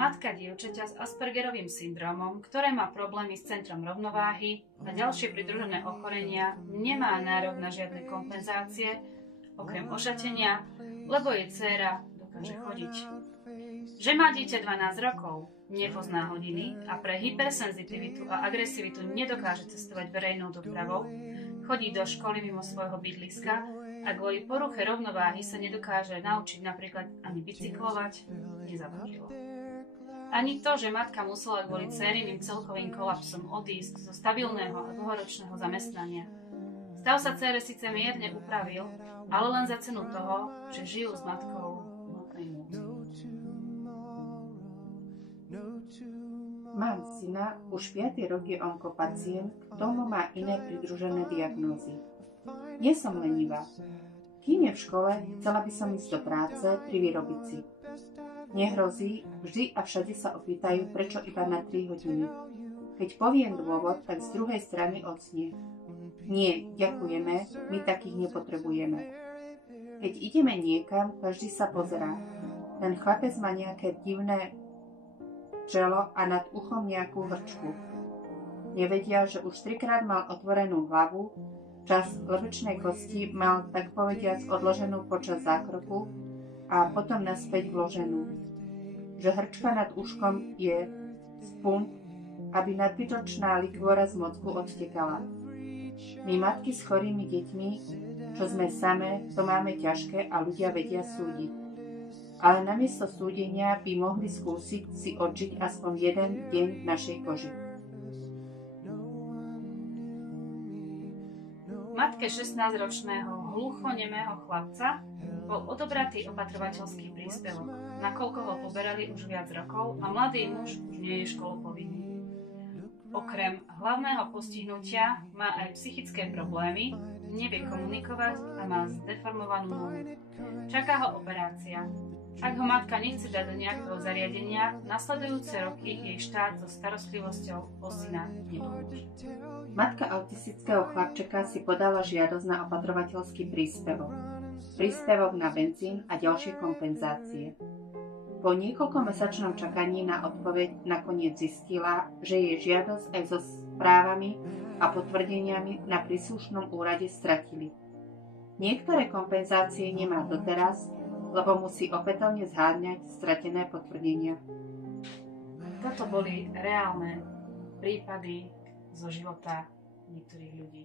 Matka dievčaťa s Aspergerovým syndromom, ktoré má problémy s centrom rovnováhy a ďalšie pridružené ochorenia, nemá nárok na žiadne kompenzácie, okrem ošatenia, lebo jej dcéra dokáže chodiť. Že má dieťa 12 rokov, nepozná hodiny a pre hypersenzitivitu a agresivitu nedokáže cestovať verejnou dopravou, chodí do školy mimo svojho bydliska a kvôli poruche rovnováhy sa nedokáže naučiť napríklad ani bicyklovať, nezavážilo. Ani to, že matka musela kvôli dcériným celkovým kolapsom odísť zo stabilného a dlhoročného zamestnania. Stav sa dcére síce mierne upravil, ale len za cenu toho, že žijú s matkou v hmotnej núdzi. Mám syna, už 5. rok je onkopacient, k tomu má iné pridružené diagnózy. Nie som lenivá. Kým je v škole, chcela by som ísť do práce pri výrobici. Nehrozí, vždy a všade sa opýtajú, prečo iba na 3 hodiny. Keď poviem dôvod, tak z druhej strany odznie: nie, ďakujeme, my takých nepotrebujeme. Keď ideme niekam, každý sa pozerá. Ten chlapec má nejaké divné čelo a nad uchom nejakú hrčku. Nevedia, že už 3-krát mal otvorenú hlavu, časť lebečnej kosti mal tak povediac odloženú počas zákroku a potom naspäť vloženú. Že hrčka nad uškom je spunt, aby nadbytočná likvora z mozgu odtekala. My matky s chorými deťmi, čo sme samé, to máme ťažké a ľudia vedia súdiť. Ale namiesto súdenia by mohli skúsiť si odžiť aspoň jeden deň v našej koži. Matke 16-ročného hluchonemého chlapca bol odobratý opatrovateľský príspevok, nakoľko ho poberali už viac rokov a mladý muž už nie je školopovinný. Okrem hlavného postihnutia má aj psychické problémy, nevie komunikovať a má zdeformovanú nohu. Čaká ho operácia. Ak ho matka nechce dať do nejakého zariadenia, nasledujúce roky jej štát so starostlivosťou o syna nepomôže. Matka autistického chlapčeka si podala žiadosť na opatrovateľský príspevok. Príspevok na benzín a ďalšie kompenzácie. Po niekoľkomesačnom čakaní na odpoveď nakoniec zistila, že jej žiadosť aj so správami a potvrdeniami na príslušnom úrade stratili. Niektoré kompenzácie nemá doteraz, lebo musí opätovne zháňať stratené potvrdenia. Toto boli reálne prípady zo života niektorých ľudí.